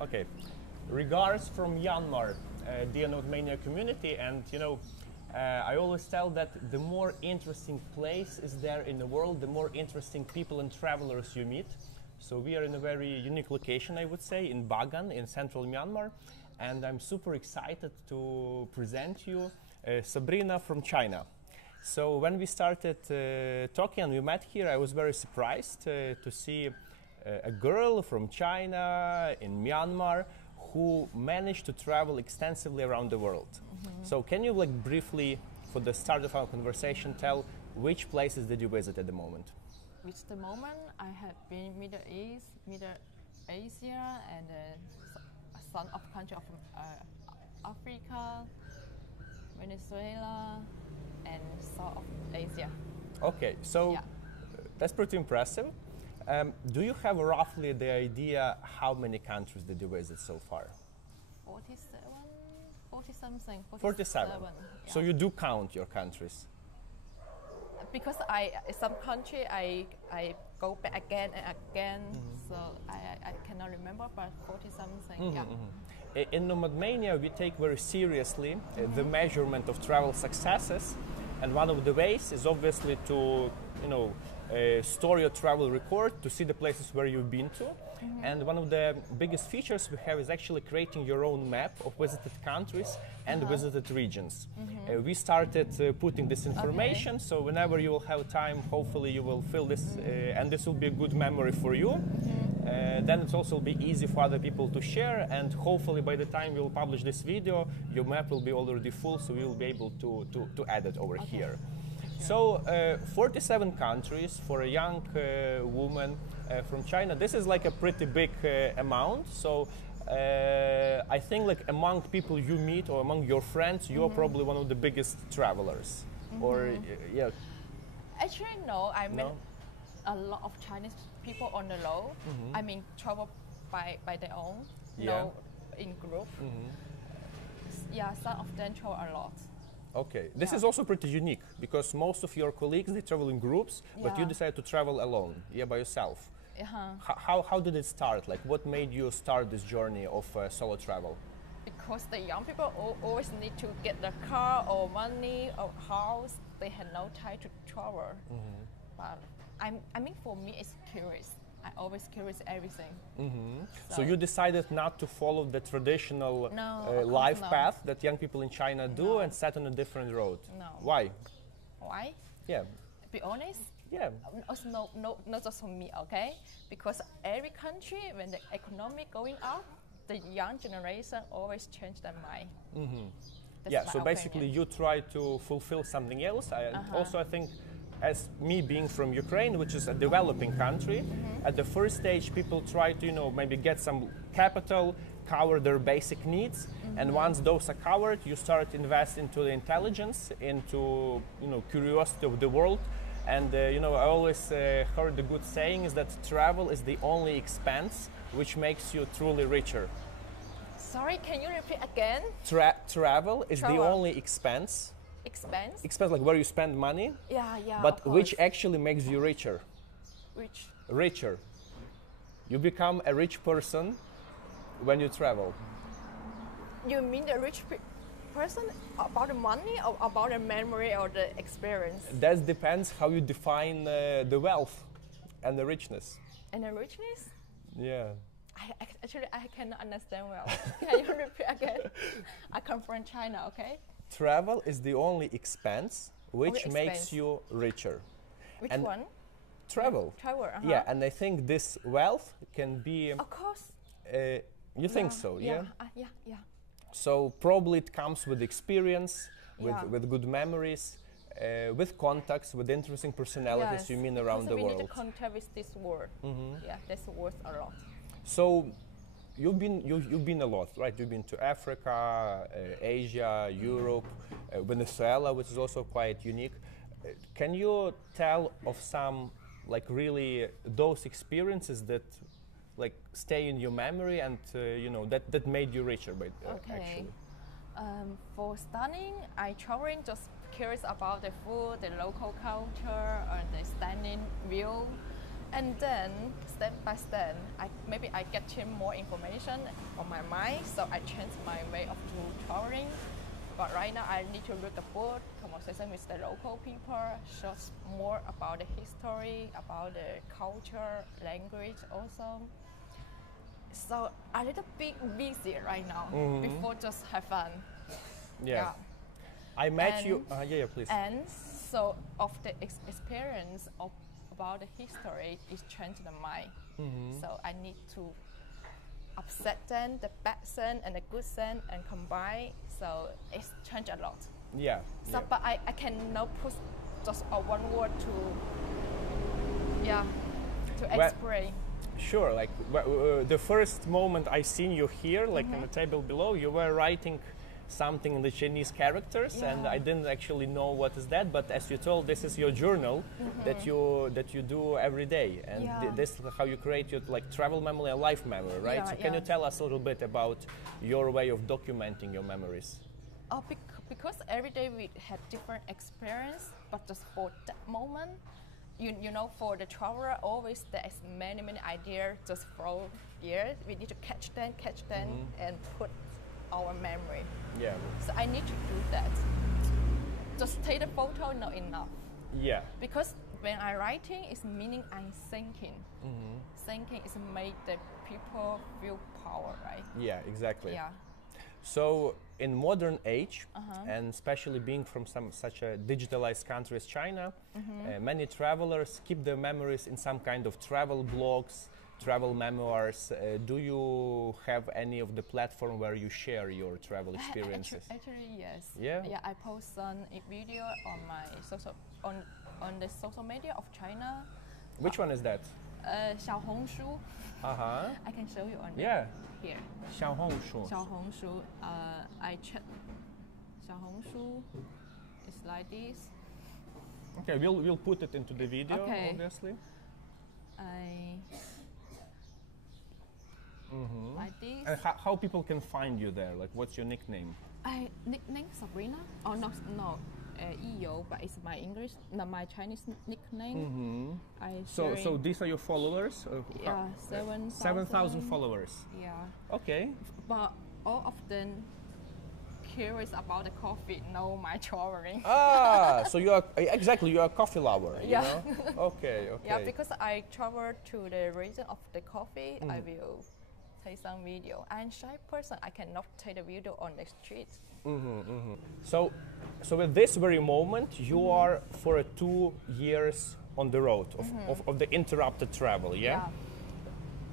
Okay. Regards from Myanmar, dear NomadMania community, and I always tell that the more interesting place is there in the world, the more interesting people and travelers you meet. So we are in a very unique location, I would say, in Bagan, in central Myanmar, and I'm super excited to present you Sabrina from China. So when we started talking and we met here, I was very surprised to see a girl from China in Myanmar who managed to travel extensively around the world. So can you briefly, for the start of our conversation, tell which places did you visit at the moment? With the moment, I have been Middle East, Middle Asia, and some of country of Africa, Venezuela, and South of Asia. Okay, so that's pretty impressive. Do you have roughly the idea how many countries did you visit so far? 47, 40 something. 47. Yeah. So you do count your countries? Because some country I go back again and again, so I cannot remember, but 40 something. Yeah. In NomadMania, we take very seriously the measurement of travel successes, and one of the ways is obviously to store your travel record to see the places where you've been to. And one of the biggest features we have is actually creating your own map of visited countries and visited regions. We started putting this information, so whenever you will have time, hopefully you will fill this, and this will be a good memory for you. Then it also will be easy for other people to share, and hopefully by the time we will publish this video, your map will be already full, so we will be able to add it over here. So 47 countries for a young woman from China. This is like a pretty big amount. So I think among people you meet or among your friends, you are probably one of the biggest travelers. Or yeah. Actually, no. I met a lot of Chinese people on the road. I mean, travel by their own. No, in group. Yeah, some of them travel a lot. Okay, this is also pretty unique because most of your colleagues, they travel in groups, but you decided to travel alone, by yourself. How did it start? What made you start this journey of solo travel? Because the young people always need to get the car or money or house. They had no time to travel. But I mean, for me, it's curious. I always curious everything. So you decided not to follow the traditional life path that young people in China do and set on a different road. No. Why? Why? Yeah. To be honest? Yeah. No, not just for me, okay? Because every country, when the economy going up, the young generation always change their mind. Yeah, so basically you try to fulfill something else. Also, I think, as me being from Ukraine, which is a developing country, at the first stage people try to maybe get some capital, cover their basic needs, and once those are covered, you start investing into the intelligence, into curiosity of the world. And I always heard the good saying is that travel is the only expense which makes you truly richer. Sorry, can you repeat again? Travel is the only expense. Expense? Expense, like where you spend money. Yeah. But which actually makes you richer. Richer. You become a rich person when you travel. You mean the rich person about the money or about the memory or the experience? That depends how you define the wealth and the richness. And the richness? Yeah. I cannot understand well. Can you repeat again? I come from China, okay? Travel is the only expense which makes you richer. Which one? Travel. Travel, Yeah, and I think this wealth can be... Of course. You think so, yeah? Yeah. So probably it comes with experience, with good memories, with contacts, with interesting personalities you meet around the world. We need to contact with this world. Yeah, that's worth a lot. So you've been a lot, right? You've been to Africa, Asia, Europe, Venezuela, which is also quite unique. Can you tell of some really those experiences that stay in your memory and that made you richer actually? For studying, I traveling just curious about the food, the local culture, and the standing view. And then step by step, maybe I get more information on my mind, so I change my way of traveling. But right now I need to read the book, conversation with the local people, just more about the history, about the culture, language also. So a little bit busy right now, before just have fun. Yeah. I met you, yeah, please. And so of the experience about the history, it changed the mind. So I need to upset them, the bad sense and the good sense, and combine. So it's changed a lot. Yeah. So, but I cannot put just one word to explain. Sure. Like the first moment I seen you here, like on the table below, you were writing something in the Chinese characters, and I didn't actually know what is that. But as you told, this is your journal that you do every day, and this is how you create your like travel memory and life memory, right? So can you tell us a little bit about your way of documenting your memories? Oh, because every day we had different experience, but just for that moment, you know, for the traveler, always there is many ideas just flow here. We need to catch them, and put our memory. Yeah. So I need to do that. Just take the photo, not enough. Yeah. Because when I writing, it's meaning I'm thinking. Thinking is make the people feel power, right? Yeah, exactly. Yeah. So in modern age, and especially being from such a digitalized country as China, many travelers keep their memories in some kind of travel blogs, travel memoirs. Do you have any of the platform where you share your travel experiences? Actually, yes. Yeah. Yeah, I post a video on my on the social media of China. Which one is that? Xiaohongshu. I can show you on here. Xiaohongshu. Xiaohongshu. I check. Xiaohongshu is like this. Okay, we'll put it into the video, obviously. Like this. And how people can find you there? Like, what's your nickname? I nickname Sabrina. Oh no, Iyo, but it's my English, not my Chinese nickname. So these are your followers? 7,000 followers. Yeah. Okay. But all of them curious about the coffee, know my traveling. So you are a coffee lover. You know? Okay. Yeah, because I travel to the region of the coffee, I will take some video. I'm shy person, I cannot take the video on the street. So at this very moment, you are for 2 years on the road of the interrupted travel, yeah?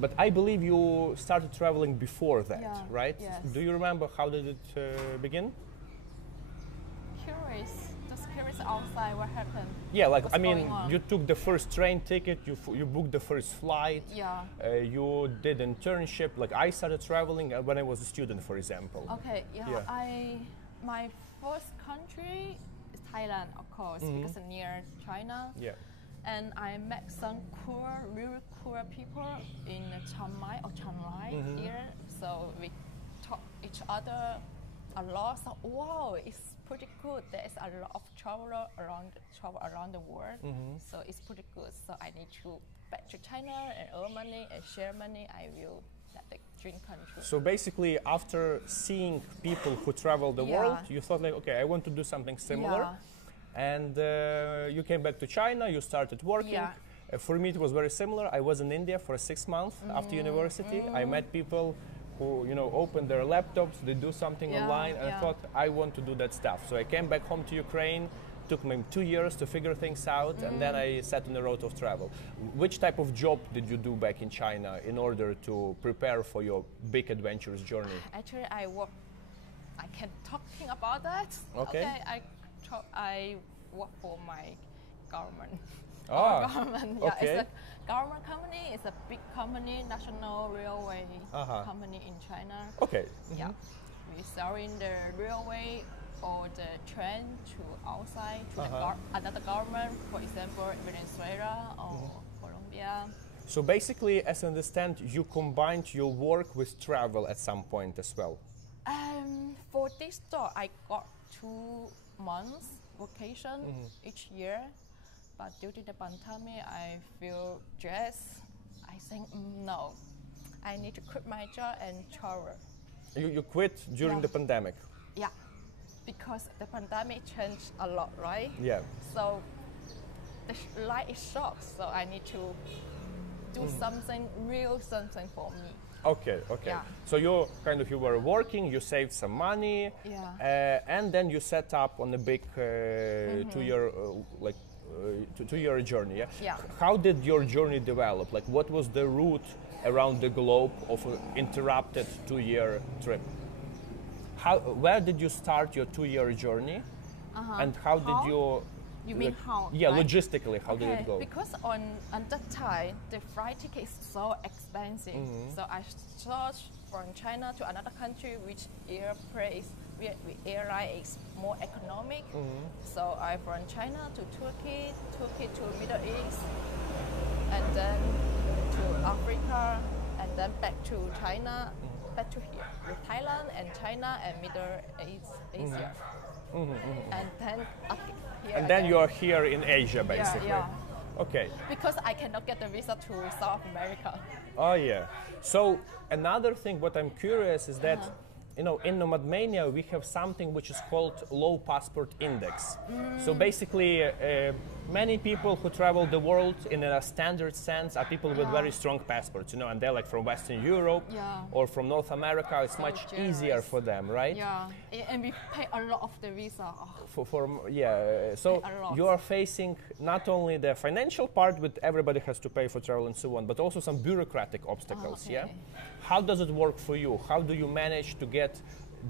But I believe you started traveling before that, right? Yes. Do you remember how did it begin? Just curious outside what happened. Yeah, like I mean, you took the first train ticket, you booked the first flight. Yeah. You did internship. Like I started traveling when I was a student, for example. Okay. My first country is Thailand, of course, because it's near China. Yeah. And I met some really cool people in Chiang Mai here. So we talk each other a lot. So wow, it's pretty good. There is a lot of travel around the world. So it's pretty good. So I need to back to China and earn money and share money. I will let the dream country. So basically, after seeing people who travel the world, you thought like, okay, I want to do something similar. And you came back to China, you started working. For me, it was very similar. I was in India for 6 months after university. I met people who, you know, open their laptops, they do something online, and I thought, I want to do that stuff. So I came back home to Ukraine, took me 2 years to figure things out, and then I set on the road of travel. Which type of job did you do back in China in order to prepare for your big adventurous journey? Actually, I can talking about that. Okay. I work for my government. Government. Yeah, it's a government company. It's a big company, national railway company in China. Okay. Yeah, we selling the railway or the train to outside to another government, for example, Venezuela or Colombia. So basically, as I understand, you combined your work with travel at some point as well. For this job, I got 2 months vacation each year. but due to the pandemic, I feel stressed. I think no, I need to quit my job and travel. You quit during the pandemic? Yeah, because the pandemic changed a lot, right? Yeah. So the life is short, so I need to do something real, something for me. Okay, okay. Yeah. So you were working, you saved some money, and then you set up on a big 2-year two-year journey. Yeah? Yeah. How did your journey develop? Like, what was the route around the globe of an interrupted 2-year trip? Where did you start your 2-year journey, and how did you? You mean how? Yeah, right? Logistically, how did it go? Because on that time, the flight ticket is so expensive. So I searched from China to another country which airline is more economic. So I from China to Turkey, Turkey to Middle East, and then to Africa, and then back to China, back to here, with Thailand and China and Middle East, Asia. And then here and then again. you're here in Asia, basically. Yeah. Okay. Because I cannot get the visa to South America. Oh yeah. So another thing, what I'm curious is that, in NomadMania we have something which is called low passport index. So basically, many people who travel the world in a standard sense are people with very strong passports, and they're like from Western Europe or from North America. It's much easier for them, right? Yeah, and we pay a lot of the visa. So you are facing not only the financial part, but everybody has to pay for travel and so on, but also some bureaucratic obstacles. Yeah. How does it work for you? How do you manage to get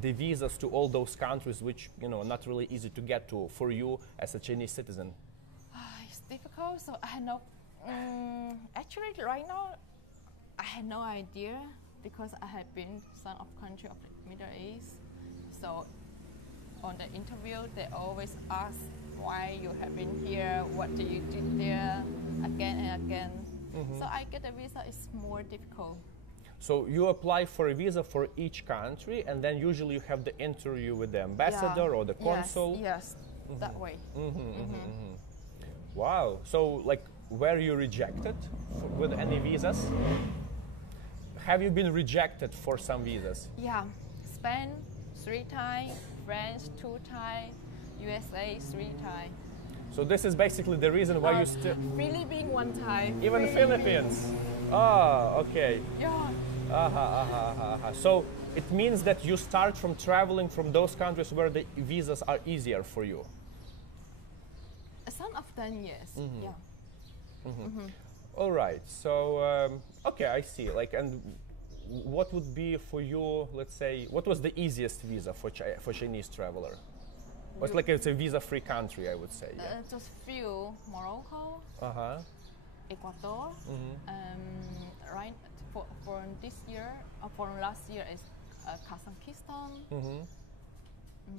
the visas to all those countries which not really easy to get to for you as a Chinese citizen? It's difficult. So I know. Actually, right now, I had no idea because I had been son of country of the Middle East. So on the interview, they always ask why you have been here, what do you do there, again and again. So I get a visa is more difficult. So you apply for a visa for each country, and then usually you have the interview with the ambassador or the consul. Yes, that way. Wow. So, like, were you rejected with any visas? Have you been rejected for some visas? Yeah, Spain 3 times, France 2 times, USA 3 times. So this is basically the reason why you still. Philippines 1 time. Even Philippines. Ah, okay. Yeah. So it means that you start from traveling from those countries where the visas are easier for you. Some of them, yes. Yeah. All right. So okay, I see. Like, and what would be for you? Let's say, what was the easiest visa for Chinese traveler? It's like it's a visa-free country, I would say. Yeah. Just few: Morocco, Ecuador. Right for this year, for last year is Kazakhstan.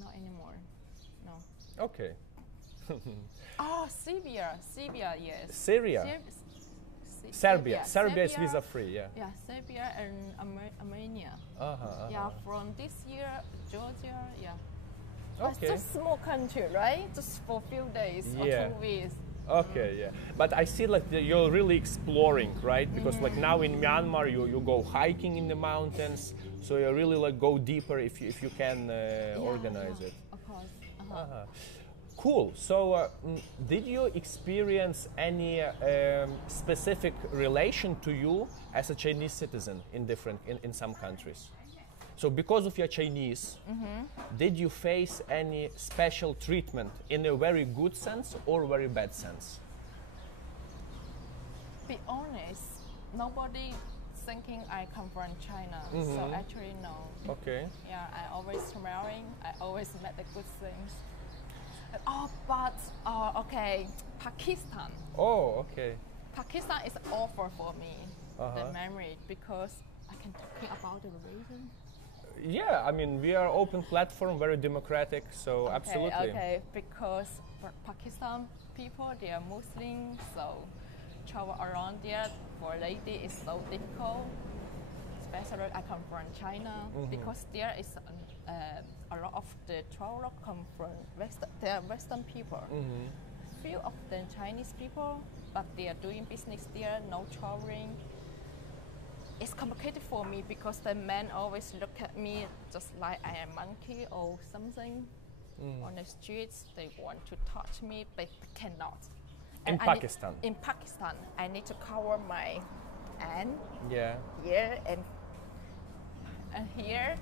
Not anymore. No. Okay. Serbia, yes. Syria. Serbia is visa-free. Yeah. Yeah, Serbia and Armenia. Yeah, from this year, Georgia. Yeah. Okay. It's just small country, right? Just for a few days or 2 weeks. Okay, yeah. But I see like you're really exploring, right? Because like now in Myanmar, you go hiking in the mountains, so you really like go deeper if you can organize it. Of course. Cool. So did you experience any specific relation to you as a Chinese citizen in some countries? So because of your Chinese, did you face any special treatment in a very good sense or very bad sense? Be honest, nobody thinking I come from China. So actually no. Okay. Yeah, I always smiling. I always met the good things. Okay, Pakistan. Oh, okay. Pakistan is awful for me, the memory, because I can talking about the reason. Yeah, I mean, we are open platform, very democratic, so absolutely. Okay, because for Pakistan people, they are Muslim, so travel around there for lady is so difficult. Especially I come from China, because there is a lot of the traveler come from Western people. few of the Chinese people, but they are doing business there, no traveling. It's complicated for me because the men always look at me just like I am a monkey or something. On the streets, they want to touch me, but cannot. In Pakistan? In Pakistan, I need to cover my hand. Yeah. Here and here.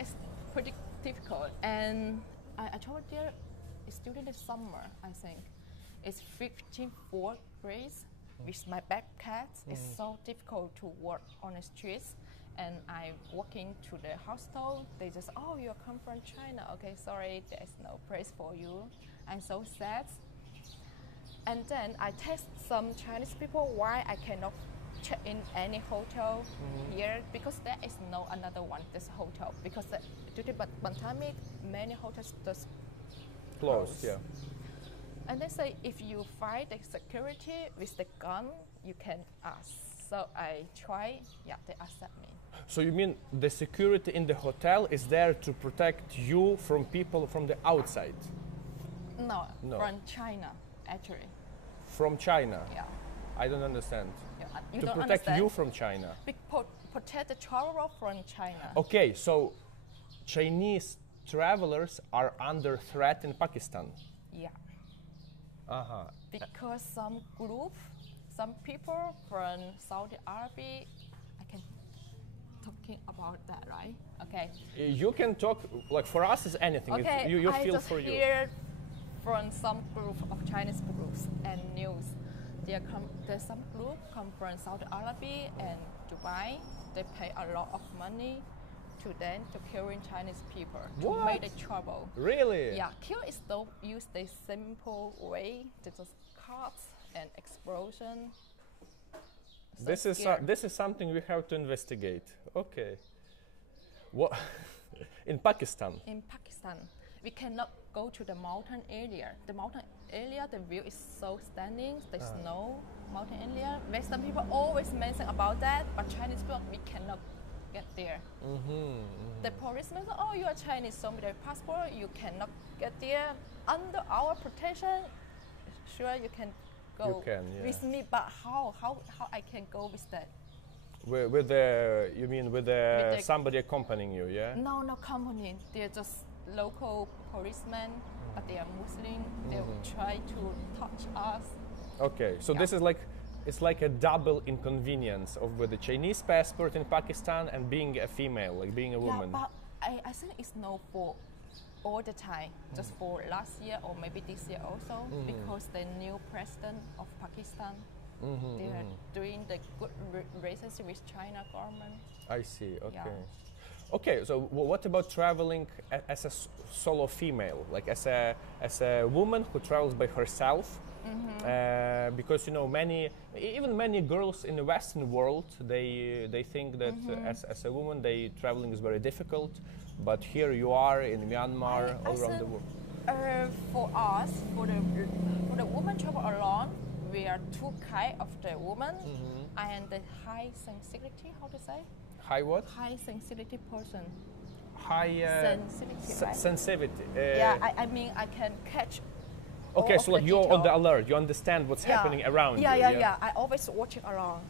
It's pretty difficult. And I told you, it's during the summer, I think. It's 54 degrees with my backpack. It's so difficult to work on the streets. And I walking to the hostel. They just, oh, you come from China. Okay, sorry, there's no place for you. I'm so sad. And then I test some Chinese people why I cannot check in any hotel here because there is no another one, this hotel. Because due to pandemic, many hotels just close. Yeah. And they say if you fight the security with the gun, you can ask. So I try, yeah, they accept me. So you mean the security in the hotel is there to protect you from people from the outside? No. From China, actually. From China? Yeah. I don't understand. Yeah, you to don't protect understand? you from China? Protect the traveler from China. Okay, so Chinese travelers are under threat in Pakistan? Yeah. Uh-huh. Because some people from Saudi Arabia, I can talking about that, right? Okay. You can talk, like for us is anything. Okay, you I feel just for you. hear from some group of Chinese groups and news. There's some group come from Saudi Arabia and Dubai. They pay a lot of money to them to killing Chinese people to make the trouble. Really? Yeah, kill is don't use the simple way. They just cut and explosion. So this is something we have to investigate. Okay. What in Pakistan? In Pakistan, we cannot go to the mountain area. The mountain area, the view is so stunning. There's no mountain area. Western people always mention about that, but Chinese people, we cannot get there. The policeman said, oh, you are Chinese, show me the passport, you cannot get there. Under our protection, sure you can go You can, yeah. with me, but how I can go with that? With the, you mean with the somebody accompanying you, yeah? No company. They're just local policemen, but they are Muslim. They will try to touch us. Okay, so this is like, it's like a double inconvenience of with the Chinese passport in Pakistan and being a female, like being a woman. Yeah, but I think it's not for all the time, just for last year or maybe this year also, because the new president of Pakistan, they are doing the good relationship with China government. I see, okay. Yeah. Okay, so what about traveling as a solo female, like as a woman who travels by herself? Because you know many girls in the Western world they think that as a woman traveling is very difficult, but here you are in Myanmar, all around the world. For us, for the woman travel alone, we are two kind of the woman and the high sensitivity. How to say? High what? High sensitivity person. High sensitivity. Right? Sensitivity. Yeah, I mean I can catch. Okay, so like you're on the alert, you understand what's happening around you. Yeah. I always watching around.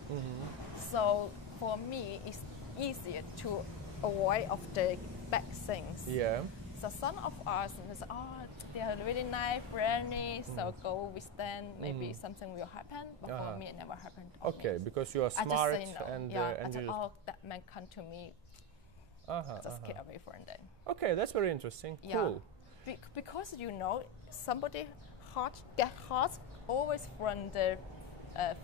So for me, it's easier to avoid of the bad things. Yeah. So some of us, they are really nice, friendly, so go with them, maybe something will happen, but for me it never happened. Okay, because you are smart I just say no. and I just, that man come to me, just get away from them. Okay, that's very interesting. Yeah. Cool. Because you know, somebody get hurt always from the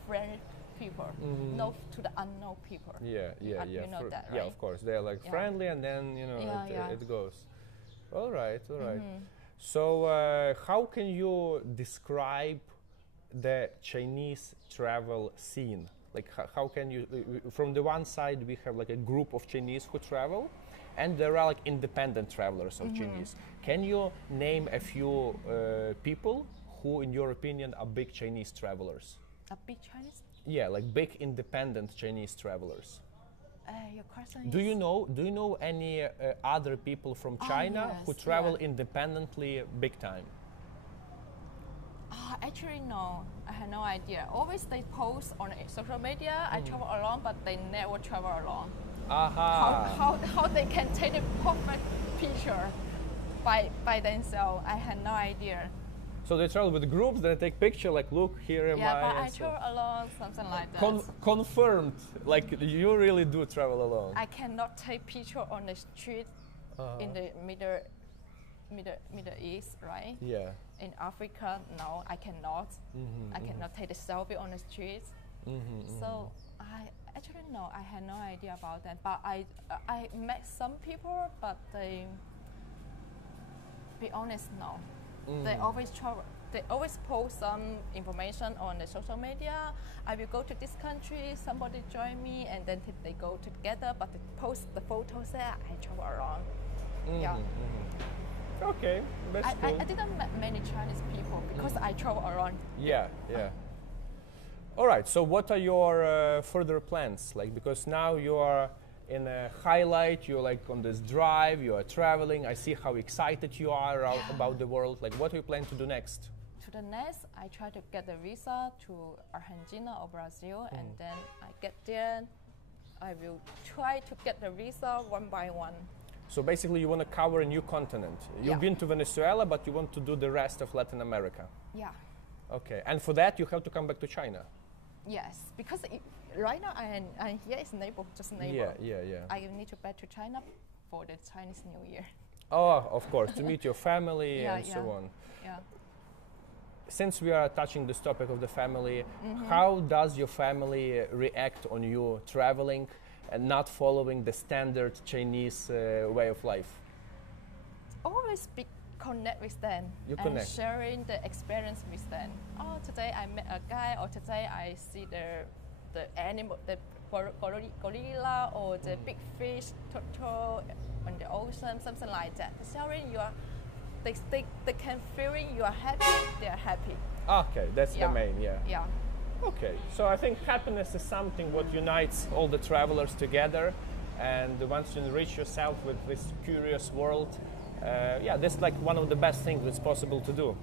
friendly people, not to the unknown people. Yeah. You know that, right? Yeah, of course. They're like friendly, and then you know it goes. All right. So how can you describe the Chinese travel scene? Like how can you? From the one side, we have like a group of Chinese who travel, and there are like independent travelers of Chinese. Can you name a few people who, in your opinion, are big Chinese travelers? A big Chinese? Yeah, like big independent Chinese travelers. Your question Do you know any other people from China who travel independently big time? Actually, no. I had no idea. Always they post on social media. I travel alone, but they never travel alone. How they can take a perfect picture by themselves? I had no idea. So they travel with groups. They take picture like, look, here am I. Yeah, but I travel alone, something like that. Confirmed. Like you really do travel alone. I cannot take picture on the street in the Middle East, right? Yeah. In Africa, no, I cannot. I cannot take a selfie on the street. So I actually no, I had no idea about that. But I met some people, but they, be honest, no. They always travel. They always post some information on the social media. I will go to this country. Somebody join me, and then they go together. But they post the photos there. I travel around. Yeah. Okay, that's cool. I didn't meet many Chinese people because I travel around. Yeah. All right. So, what are your further plans? Like, because now you are in a highlight. You're like on this drive. You are traveling. I see how excited you are about the world. Like, what do you plan to do next? To the next, I try to get the visa to Argentina or Brazil, and then I get there. I will try to get the visa one by one. So basically you want to cover a new continent. You've been to Venezuela, but you want to do the rest of Latin America. Yeah. Okay, and for that you have to come back to China. Yes, because right now I'm here is neighbor, just neighbor. Yeah. I need to back to China for the Chinese New Year. Oh, of course, to meet your family and so on. Yeah. Since we are touching this topic of the family, how does your family react on you traveling and not following the standard Chinese way of life? Always connect with them. And sharing the experience with them. Oh, today I met a guy, or today I see the animal, the gorilla, or the big fish, turtle on the ocean, something like that. Sharing they can feeling you are happy, they are happy. Okay, that's the main, Yeah. Okay, so I think happiness is something what unites all the travelers together, and once you enrich yourself with this curious world, that's like one of the best things that's possible to do.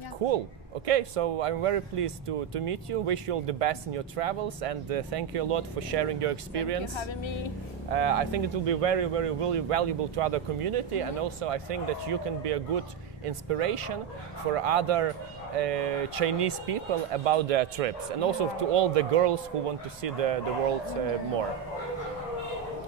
Yeah. Cool. Okay, so I'm very pleased to meet you. Wish you all the best in your travels, and thank you a lot for sharing your experience. Thank you for having me. I think it will be very, very valuable to other community, and also I think that you can be a good inspiration for other Chinese people about their trips, and also to all the girls who want to see the world more.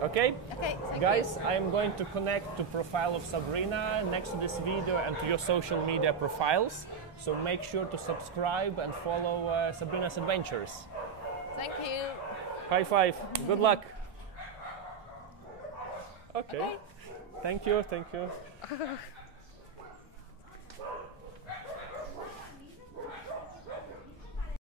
Okay? Okay, guys, I'm going to connect to profile of Sabrina next to this video and to your social media profiles. So make sure to subscribe and follow Sabrina's adventures. Thank you. High five. Good luck. Okay. Thank you.